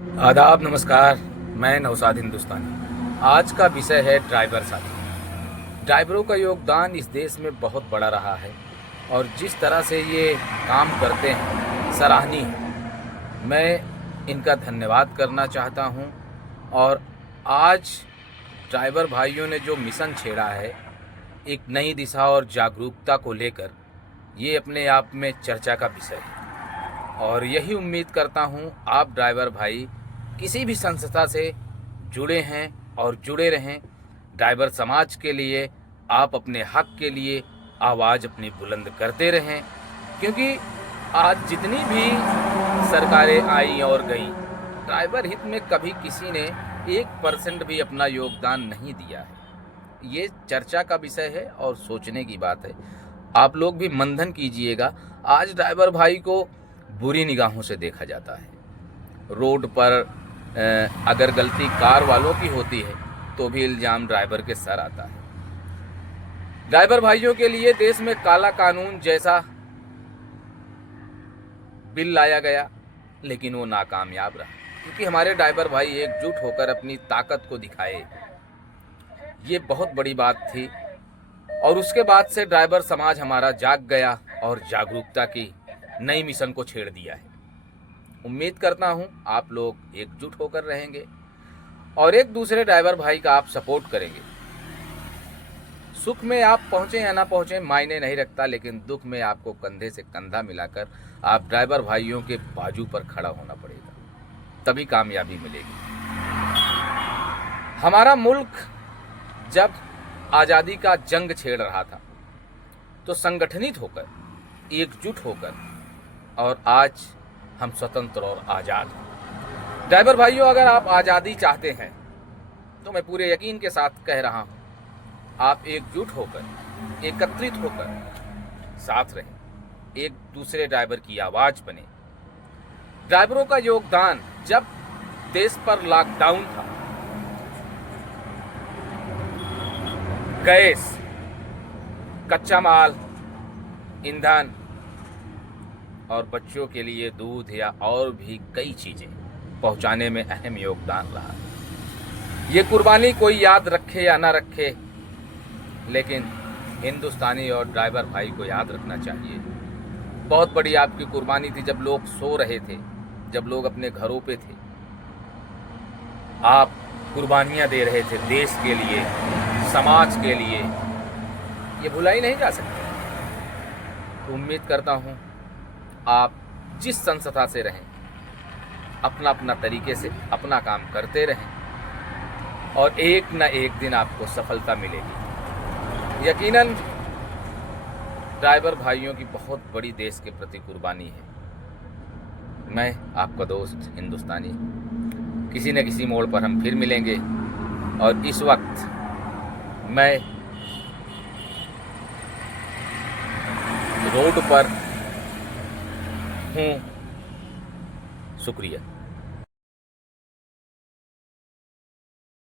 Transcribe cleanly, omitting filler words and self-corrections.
आदाब, नमस्कार। मैं नौशाद हिंदुस्तानी। आज का विषय है ड्राइवर साथी। ड्राइवरों का योगदान इस देश में बहुत बड़ा रहा है और जिस तरह से ये काम करते हैं सराहनीय है। मैं इनका धन्यवाद करना चाहता हूँ। और आज ड्राइवर भाइयों ने जो मिशन छेड़ा है एक नई दिशा और जागरूकता को लेकर, ये अपने आप में चर्चा का विषय है। और यही उम्मीद करता हूँ आप ड्राइवर भाई किसी भी संस्था से जुड़े हैं और जुड़े रहें। ड्राइवर समाज के लिए आप अपने हक के लिए आवाज़ अपनी बुलंद करते रहें, क्योंकि आज जितनी भी सरकारें आई और गईं, ड्राइवर हित में कभी किसी ने 1% भी अपना योगदान नहीं दिया है। ये चर्चा का विषय है और सोचने की बात है। आप लोग भी मंथन कीजिएगा। आज ड्राइवर भाई को बुरी निगाहों से देखा जाता है। रोड पर अगर गलती कार वालों की होती है तो भी इल्ज़ाम ड्राइवर के सर आता है। ड्राइवर भाइयों के लिए देश में काला कानून जैसा बिल लाया गया, लेकिन वो नाकामयाब रहा, क्योंकि हमारे ड्राइवर भाई एकजुट होकर अपनी ताकत को दिखाए। ये बहुत बड़ी बात थी और उसके बाद से ड्राइवर समाज हमारा जाग गया और जागरूकता की नई मिशन को छेड़ दिया है। उम्मीद करता हूं आप लोग एकजुट होकर रहेंगे और एक दूसरे ड्राइवर भाई का आप सपोर्ट करेंगे। सुख में आप पहुंचे या ना पहुंचे मायने नहीं रखता, लेकिन दुख में आपको कंधे से कंधा मिलाकर आप ड्राइवर भाइयों के बाजू पर खड़ा होना पड़ेगा, तभी कामयाबी मिलेगी। हमारा मुल्क जब आज़ादी का जंग छेड़ रहा था तो संगठनित होकर, एकजुट होकर, और आज हम स्वतंत्र और आज़ाद हैं। ड्राइवर भाइयों, अगर आप आज़ादी चाहते हैं तो मैं पूरे यकीन के साथ कह रहा हूं, आप एकजुट होकर, एकत्रित होकर साथ रहें, एक दूसरे ड्राइवर की आवाज़ बने। ड्राइवरों का योगदान, जब देश पर लॉकडाउन था, गैस, कच्चा माल, ईंधन और बच्चों के लिए दूध या और भी कई चीज़ें पहुंचाने में अहम योगदान रहा। ये कुर्बानी कोई याद रखे या ना रखे, लेकिन हिंदुस्तानी और ड्राइवर भाई को याद रखना चाहिए। बहुत बड़ी आपकी कुर्बानी थी। जब लोग सो रहे थे, जब लोग अपने घरों पे थे, आप कुर्बानियाँ दे रहे थे देश के लिए, समाज के लिए। ये भुलाई नहीं जा सकती। तो उम्मीद करता हूँ आप जिस संस्था से रहें, अपना अपना तरीके से अपना काम करते रहें और एक न एक दिन आपको सफलता मिलेगी। यकीनन ड्राइवर भाइयों की बहुत बड़ी देश के प्रति कुर्बानी है। मैं आपका दोस्त हिंदुस्तानी, किसी न किसी मोड़ पर हम फिर मिलेंगे। और इस वक्त मैं रोड पर हूँ। शुक्रिया।